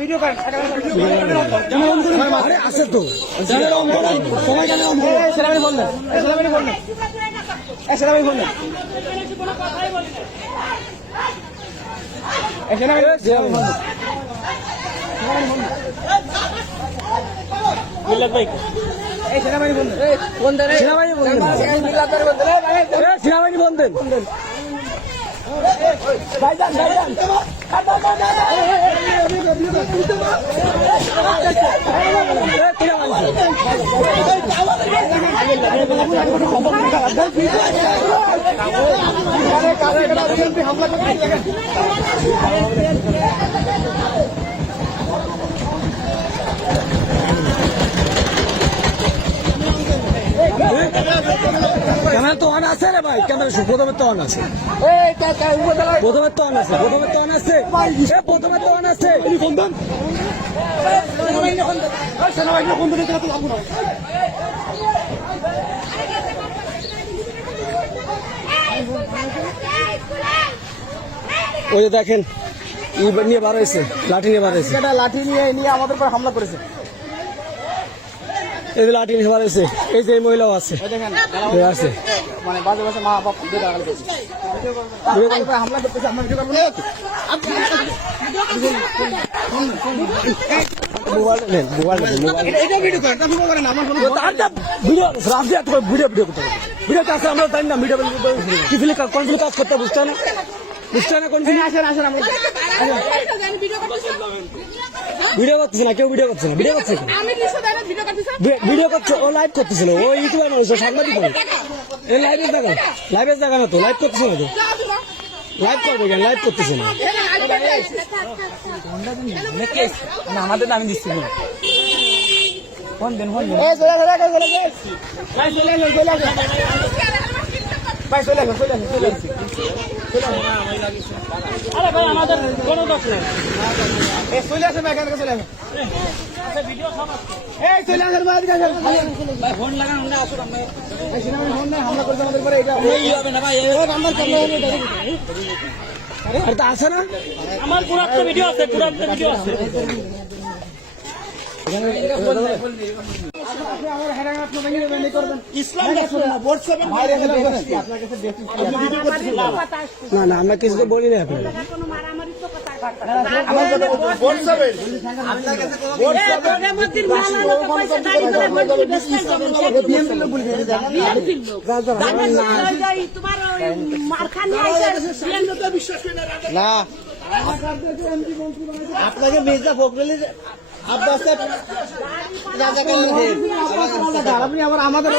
Video করেন আছে তো সবাই জানে সেনাবাহিনী বললেন সেনাবাহিনী বললেন সেনাবাহিনী বললেন সেনাবাহিনী বললেন সেনাবাহিনী বললেন ভাইজান ভাইজান ক্যামেরা তো অন আছে রে ভাই, ক্যামেরা প্রথমে তো অন আছে, প্রথমে তো অন আছে, প্রথমে তো অন আছে, প্রথমে তো অন আছে। ওই যে দেখেন নিয়ে বার হয়েছে, লাঠি নিয়ে বার হয়েছে, লাঠি নিয়ে আমাদের উপর হামলা করেছে। এই যে লাঠি নিয়ে বার হয়েছে, এই যে মহিলাও আছে, আছে মানে বাজে বাজে মা বাপ হামলা করতেছে। আমরা ভিডিও করবো না, মোবাইল নেন, মোবাইল নেন, ভিডিও করেন, আমার ভিডিও করতে হবে, ভিডিও কাজ আমরা জানি না, ভিডিও কি ফিলে কোন ফিলে কাজ করতে বুঝতে না, বুঝতে না কোন ফিলে আসেন আসেন। আমরা ভিডিও করতেছে না, কেউ ভিডিও করছে না, ভিডিও করছে ভিডিও করছে, ও লাইভ করতেছিল, ও ইউটিউবার মানুষ, সাংবাদিক মানুষ, এই লাইভের জায়গা, লাইভের জায়গা না তো, লাইভ করতেছে না তো, লাইভ করবে কেন, লাইভ করতেছে না আমাদের নামে দিচ্ছি না। ফোন দেন, ফোন দেন, আরে ভাই আমাদের কোনো দোষ নেই, চলে আসেন ভাই, এখানে চলে আসেন, ভিডিও সব এই চলে আসেন ভাই, ভাই ফোন লাগান, আমরা আসুন, আমরা এই সিনেমায় ফোন নাই, হামলা করতে আমাদের পরে, এটা এই হবে না ভাই, এই নাম্বার ক্যামেরা নিয়ে ডাইরেক্ট, আরে তা আছে না, আমার পুরো একটা ভিডিও আছে, পুরো একটা ভিডিও আছে। না না আমরা কিছু তো বলি না এখন, না আপনাকে মির্জা ফখরুলের আপনি আবার আমাদের